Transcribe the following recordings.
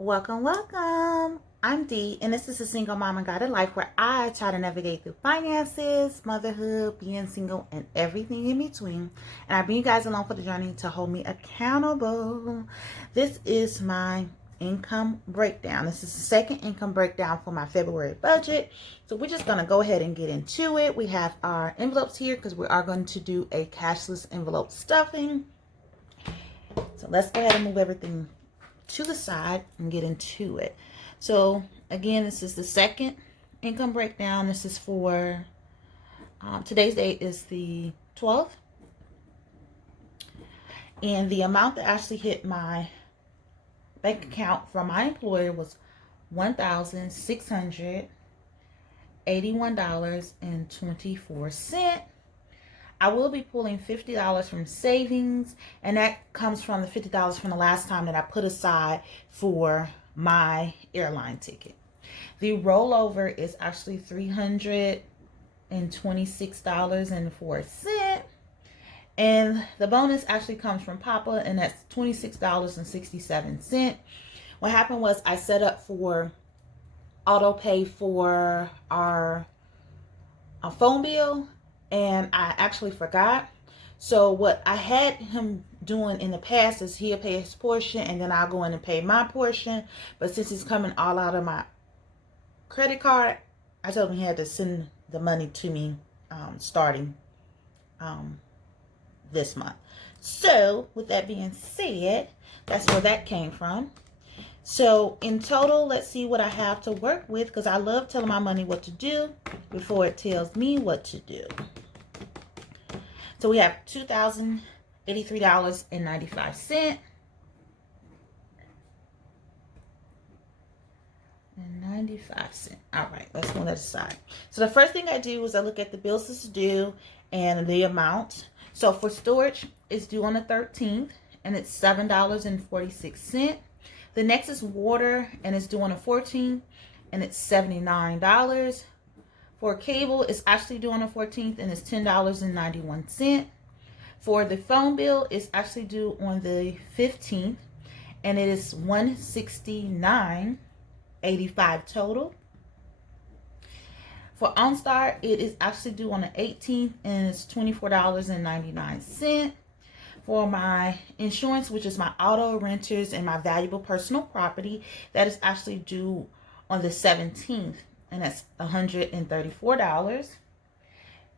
Welcome, welcome. I'm Dee, and this is a single mom and guided life where I try to navigate through finances, motherhood, being single, and everything in between. And I bring you guys along for the journey to hold me accountable. This is my income breakdown. This is the second income breakdown for my February budget. So we're just going to go ahead and get into it. We have our envelopes here because we are going to do a cashless envelope stuffing. So let's go ahead and move everything to the side and get into it. So again, this is the second income breakdown. This is for today's date is the 12th, and the amount that actually hit my bank account from my employer was $1,681.24. I will be pulling $50 from savings, and that comes from the $50 from the last time that I put aside for my airline ticket. The rollover is actually $326.04, and the bonus actually comes from Papa, and that's $26.67. What happened was I set up for auto pay for our phone bill, and I actually forgot. So what I had him doing in the past is he'll pay his portion and then I'll go in and pay my portion. But since it's coming all out of my credit card, I told him he had to send the money to me starting this month. So with that being said, that's where that came from. So in total, let's see what I have to work with, because I love telling my money what to do before it tells me what to do. So we have $2,083.95. All right, let's move that aside. So the first thing I do is I look at the bills that's due and the amount. So for storage, it's due on the 13th, and it's $7.46. The next is water, and it's due on the 14th, and it's $79. For cable, it's actually due on the 14th, and it's $10.91. For the phone bill, it's actually due on the 15th, and it is $169.85 total. For OnStar, it is actually due on the 18th, and it's $24.99. For my insurance, which is my auto, renters, and my valuable personal property, that is actually due on the 17th, and that's $134.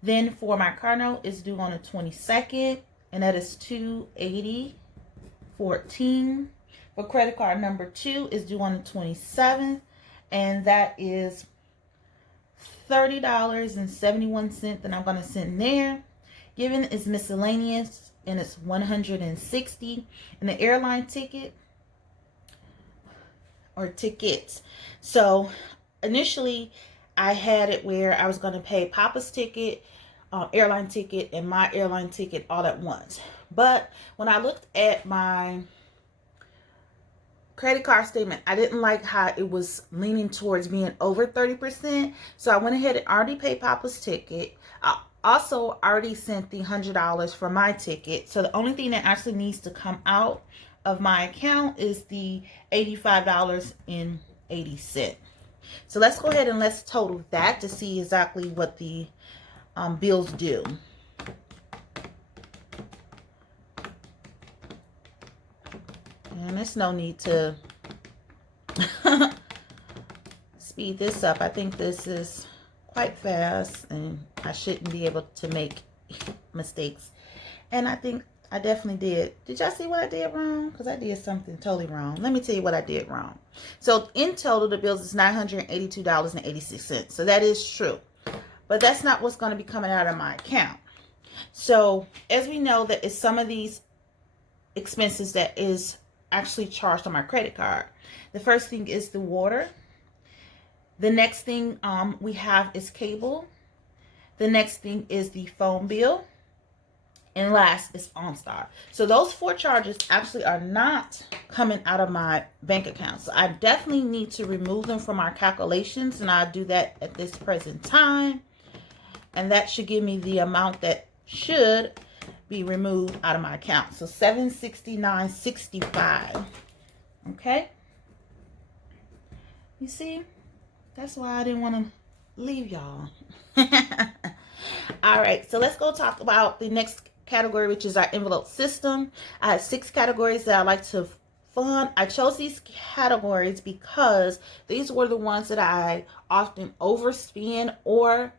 Then for my car note, it's due on the 22nd, and that is $280.14. For credit card number 2 is due on the 27th, and that is $30.71 that I'm going to send there. Given is miscellaneous, and it's $160. And the airline ticket or tickets. So initially, I had it where I was going to pay Papa's ticket, airline ticket, and my airline ticket all at once. But when I looked at my credit card statement, I didn't like how it was leaning towards being over 30%. So I went ahead and already paid Papa's ticket. I also already sent the $100 for my ticket. So the only thing that actually needs to come out of my account is the $85.80. So let's go ahead and let's total that to see exactly what the bills do. And there's no need to speed this up. I think this is quite fast, and I shouldn't be able to make mistakes. And I think I definitely did. Did y'all see what I did wrong? Because I did something totally wrong. Let me tell you what I did wrong. So in total, the bills is $982.86. So that is true. But that's not what's going to be coming out of my account. So as we know, that is some of these expenses that is actually charged on my credit card. The first thing is the water. The next thing we have is cable. The next thing is the phone bill. And last is OnStar. So those 4 charges actually are not coming out of my bank account. So I definitely need to remove them from our calculations, and I'll do that at this present time. And that should give me the amount that should be removed out of my account. So $769.65. Okay. You see? That's why I didn't want to leave y'all. All right, so let's go talk about the next category, which is our envelope system. I have 6 categories that I like to fund. I chose these categories because these were the ones that I often overspend or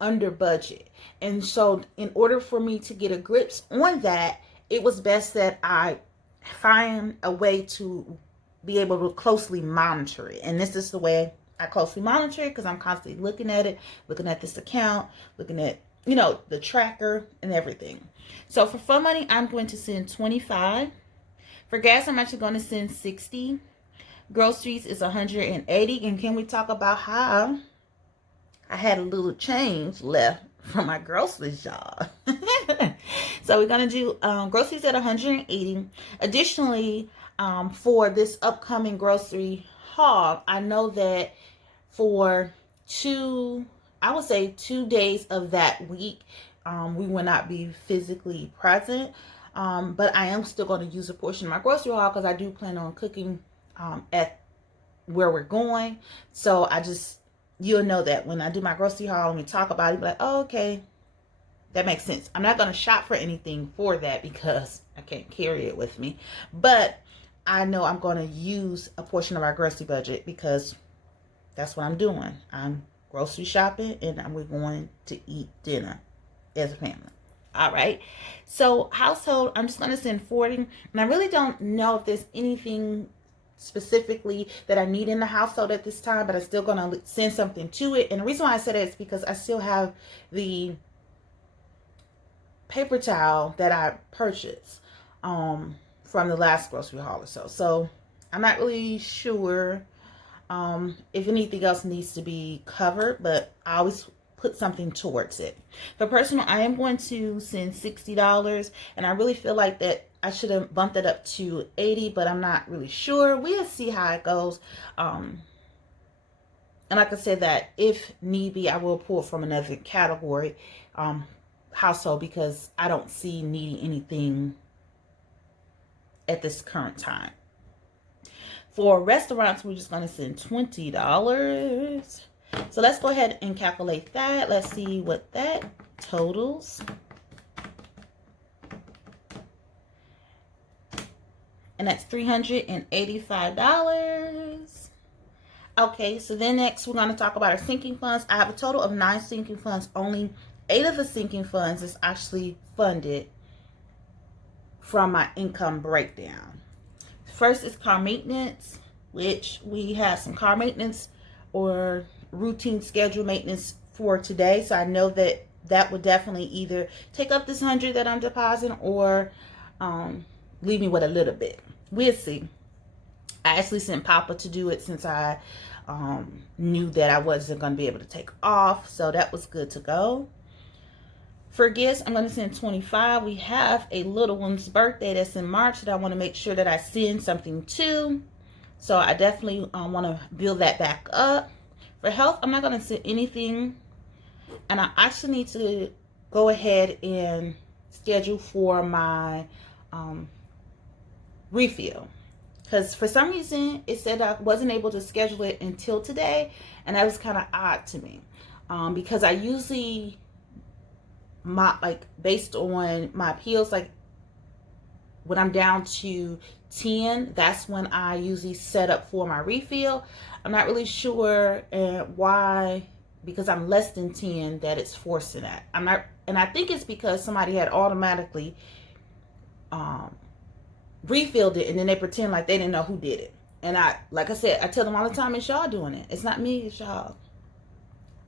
under budget. And so in order for me to get a grips on that, it was best that I find a way to be able to closely monitor it. And this is the way I closely monitor it, because I'm constantly looking at it, looking at this account, looking at, the tracker and everything. So for fun money, I'm going to send 25. For gas, I'm actually going to send 60. Groceries is 180. And can we talk about how I had a little change left from my groceries, y'all? So we're going to do groceries at 180. Additionally, for this upcoming grocery haul, I know that for 2 days of that week, we will not be physically present. But I am still going to use a portion of my grocery haul because I do plan on cooking at where we're going. So you'll know that when I do my grocery haul and we talk about it, be like, oh, okay, that makes sense. I'm not going to shop for anything for that because I can't carry it with me. But I know I'm going to use a portion of our grocery budget because that's what I'm doing. I'm grocery shopping and we're going to eat dinner as a family. All right. So household, I'm just going to send 40. And I really don't know if there's anything specifically that I need in the household at this time, but I'm still going to send something to it. And the reason why I said it is because I still have the paper towel that I purchased from the last grocery haul or so. So I'm not really sure if anything else needs to be covered, but I always put something towards it. For personal, I am going to send $60, and I really feel like that I should have bumped it up to 80, but I'm not really sure. We'll see how it goes. And like I said, that if need be, I will pull from another category, household, because I don't see needing anything at this current time. For restaurants, we're just going to send $20. So let's go ahead and calculate that. Let's see what that totals. And that's $385. Okay, so then next we're going to talk about our sinking funds. I have a total of 9 sinking funds. Only 8 of the sinking funds is actually funded from my income breakdown. First is car maintenance, which we have some car maintenance or routine schedule maintenance for today. So I know that that would definitely either take up this 100 that I'm depositing or leave me with a little bit. We'll see. I actually sent Papa to do it since I knew that I wasn't going to be able to take off. So that was good to go. For gifts, I'm going to send 25. We have a little one's birthday that's in March that I want to make sure that I send something to. So I definitely want to build that back up. For health, I'm not going to send anything. And I actually need to go ahead and schedule for my refill. Because for some reason, it said I wasn't able to schedule it until today. And that was kind of odd to me. Because I usually, based on my pills, like when I'm down to 10, that's when I usually set up for my refill. I'm not really sure why, because I'm less than 10, that it's forcing that. And I think it's because somebody had automatically refilled it, and then they pretend like they didn't know who did it. And like I said, I tell them all the time, it's y'all doing it. It's not me, it's y'all.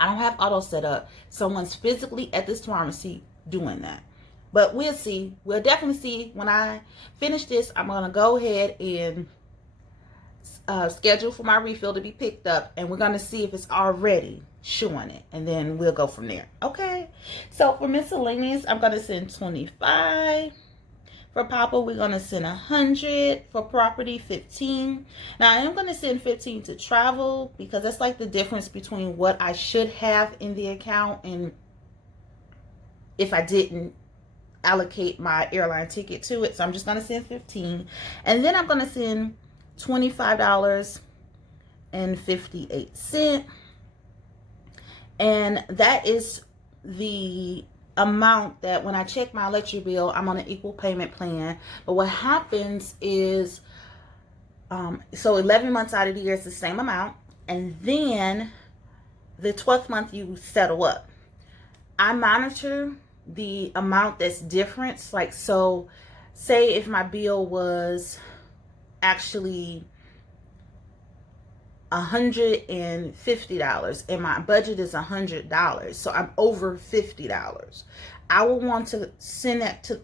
I don't have auto set up. Someone's physically at this pharmacy doing that. But we'll see. We'll definitely see. When I finish this, I'm going to go ahead and schedule for my refill to be picked up. And we're going to see if it's already showing it. And then we'll go from there. Okay. So for miscellaneous, I'm going to send 25. For Papa, we're going to send 100. For property, 15. Now, I am going to send 15 to travel because that's like the difference between what I should have in the account and if I didn't allocate my airline ticket to it. So I'm just going to send 15. And then I'm going to send $25 $2,258.58. And that is the amount that when I check my electric bill, I'm on an equal payment plan. But what happens is, so 11 months out of the year is the same amount. And then the 12th month you settle up. I monitor the amount that's different. Like, so say if my bill was actually $150 and my budget is $100, so I'm over $50, I will want to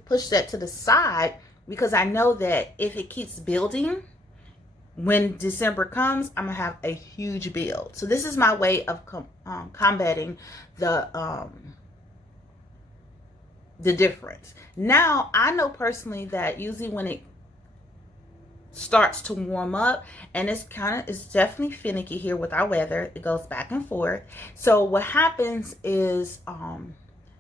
push that to the side, because I know that if it keeps building, when December comes, I'm gonna have a huge bill. So this is my way of combating the difference. Now, I know personally that usually when it starts to warm up, and it's definitely finicky here with our weather, it goes back and forth. So what happens is,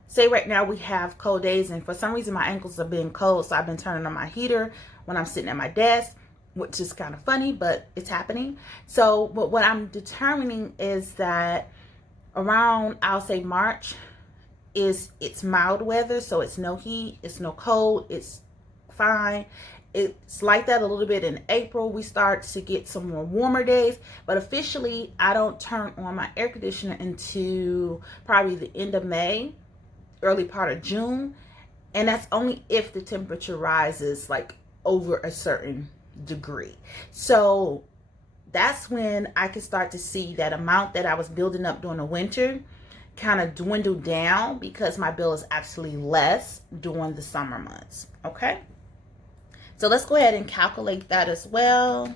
say right now we have cold days, and for some reason my ankles are being cold, so I've been turning on my heater when I'm sitting at my desk, which is kind of funny, but it's happening. So, but what I'm determining is that around, I'll say March, it's mild weather, so it's no heat, it's no cold, it's fine. It's like that a little bit in April. We start to get some more warmer days, but officially I don't turn on my air conditioner until probably the end of May, early part of June. And that's only if the temperature rises like over a certain degree. So that's when I can start to see that amount that I was building up during the winter kind of dwindle down, because my bill is actually less during the summer months. Okay, so let's go ahead and calculate that as well.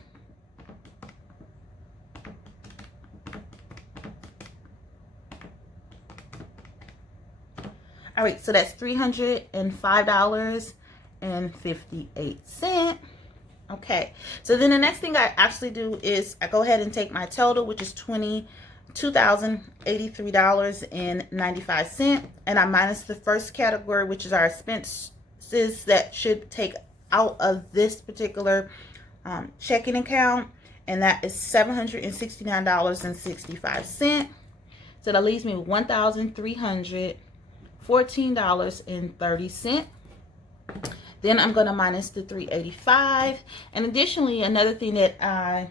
All right, so that's $305.58. Okay, so then the next thing I actually do is I go ahead and take my total, which is $22,083.95, and I minus the first category, which is our expenses that should take out of this particular checking account, and that is $769.65. So that leaves me with $1,314.30. Then I'm going to minus the $385. And additionally, another thing that I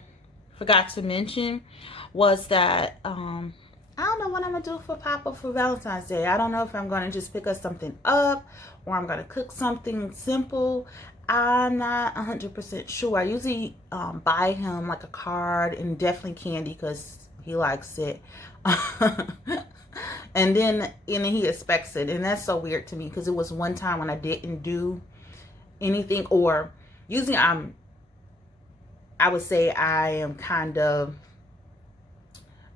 forgot to mention was that I don't know what I'm going to do for Papa for Valentine's Day. I don't know if I'm going to just pick us something up or I'm going to cook something simple. I'm not 100% sure. I usually buy him like a card and definitely candy because he likes it. and then he expects it. And that's so weird to me, because it was one time when I didn't do anything, or usually I would say I am kind of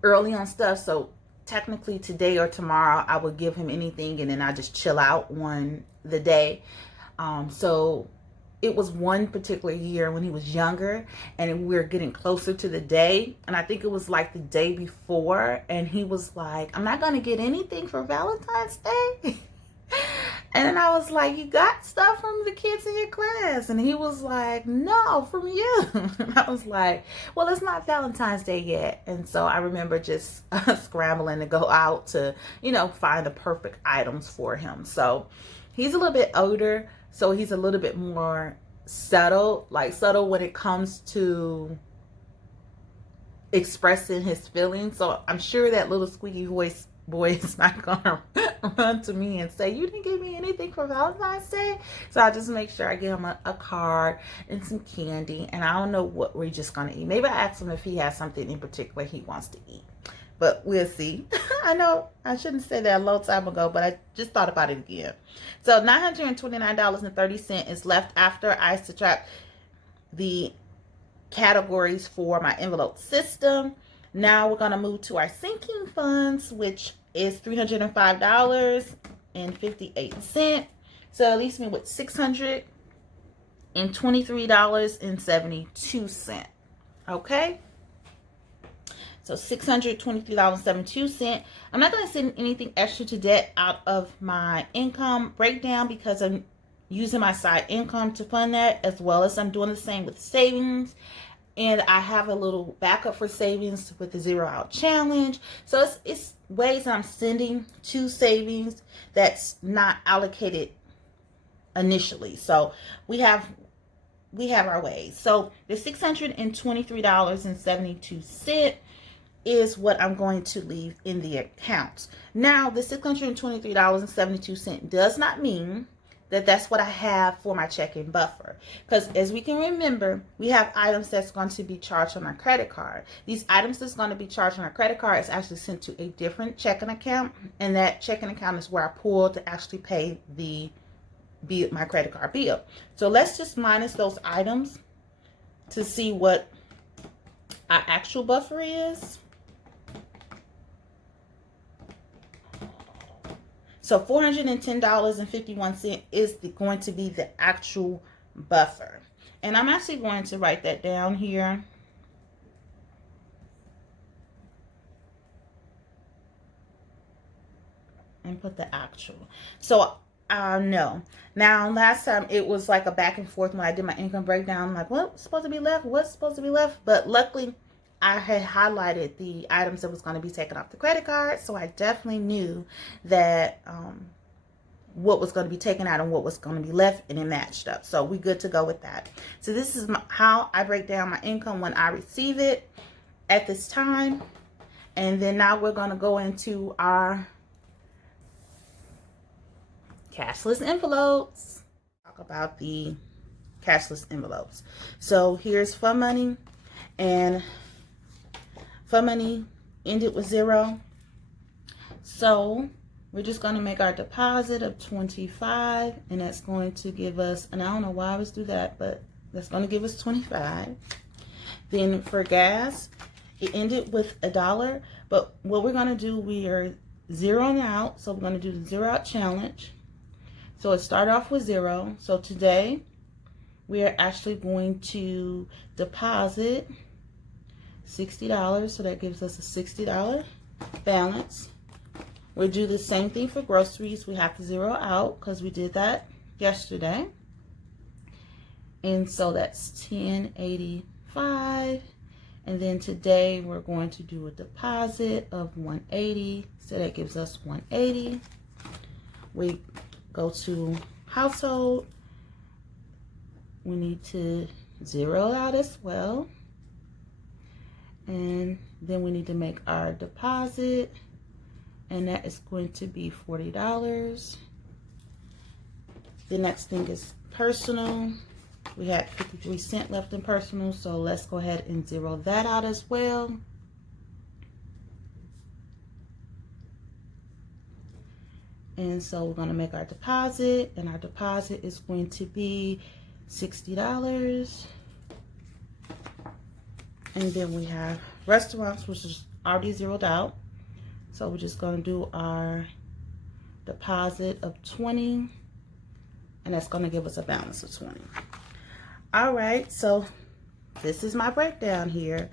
early on stuff, so technically today or tomorrow I would give him anything, and then I just chill out on the day. So it was one particular year when he was younger and we were getting closer to the day, and I think it was like the day before, and he was like, I'm not gonna get anything for Valentine's Day. And I was like, you got stuff from the kids in your class? And he was like, no, from you. And I was like, well, it's not Valentine's Day yet. And so I remember just scrambling to go out to, find the perfect items for him. So he's a little bit older, so he's a little bit more subtle when it comes to expressing his feelings. So I'm sure that little squeaky voice boy is not gonna run to me and say, you didn't give me anything for Valentine's Day. So I just make sure I give him a card and some candy, and I don't know what we're just gonna eat. Maybe I ask him if he has something in particular he wants to eat, but we'll see. I know I shouldn't say that a long time ago, but I just thought about it again. So $929.30 is left after I subtract the categories for my envelope system. Now we're going to move to our sinking funds, which is $305.58. So it leaves me with $623.72. Okay? So $623.72. I'm not going to send anything extra to debt out of my income breakdown, because I'm using my side income to fund that, as well as I'm doing the same with savings. And I have a little backup for savings with the 0 out challenge. So it's ways I'm sending to savings that's not allocated initially. So we have our ways. So the $623.72 is what I'm going to leave in the account. Now, the $623.72 does not mean that that's what I have for my checking buffer. Because as we can remember, we have items that's going to be charged on our credit card. These items that's going to be charged on our credit card is actually sent to a different checking account. And that checking account is where I pull to actually pay my credit card bill. So let's just minus those items to see what our actual buffer is. So $410.51 is going to be the actual buffer. And I'm actually going to write that down here. And put the actual. So no. Now, last time it was like a back and forth when I did my income breakdown. I'm like, what's supposed to be left? What's supposed to be left? But luckily, I had highlighted the items that was going to be taken off the credit card. So I definitely knew that what was going to be taken out and what was going to be left, and it matched up. So we good to go with that. So this is how I break down my income when I receive it at this time. And then now we're going to go into our cashless envelopes. Talk about the cashless envelopes. So here's Fun Money, and Fun Money ended with 0. So we're just going to make our deposit of $25, and that's going to give us, and I don't know why I always do that, but that's going to give us $25. Then for gas, it ended with $1, but what we're going to do, we are zeroing out, so we're going to do the 0 out challenge. So it started off with 0. So today we are actually going to deposit $60. So that gives us a $60 balance. We'll do the same thing for groceries. We have to 0 out because we did that yesterday. And so that's $10.85. And then today we're going to do a deposit of $180. So that gives us $180. We go to household. We need to 0 out as well. And then we need to make our deposit. And that is going to be $40. The next thing is personal. We had 53 cents left in personal. So let's go ahead and 0 that out as well. And so we're going to make our deposit, and our deposit is going to be $60. And then we have restaurants, which is already 0'd out. So we're just going to do our deposit of $20, and that's going to give us a balance of $20. All right, so this is my breakdown here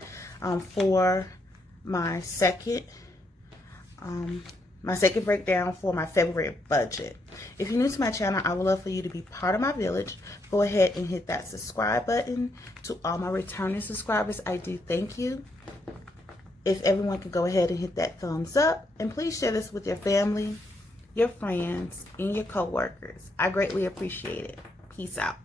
for my second breakdown for my February budget. If you're new to my channel, I would love for you to be part of my village. Go ahead and hit that subscribe button. To all my returning subscribers, I do thank you. If everyone could go ahead and hit that thumbs up, and please share this with your family, your friends, and your coworkers. I greatly appreciate it. Peace out.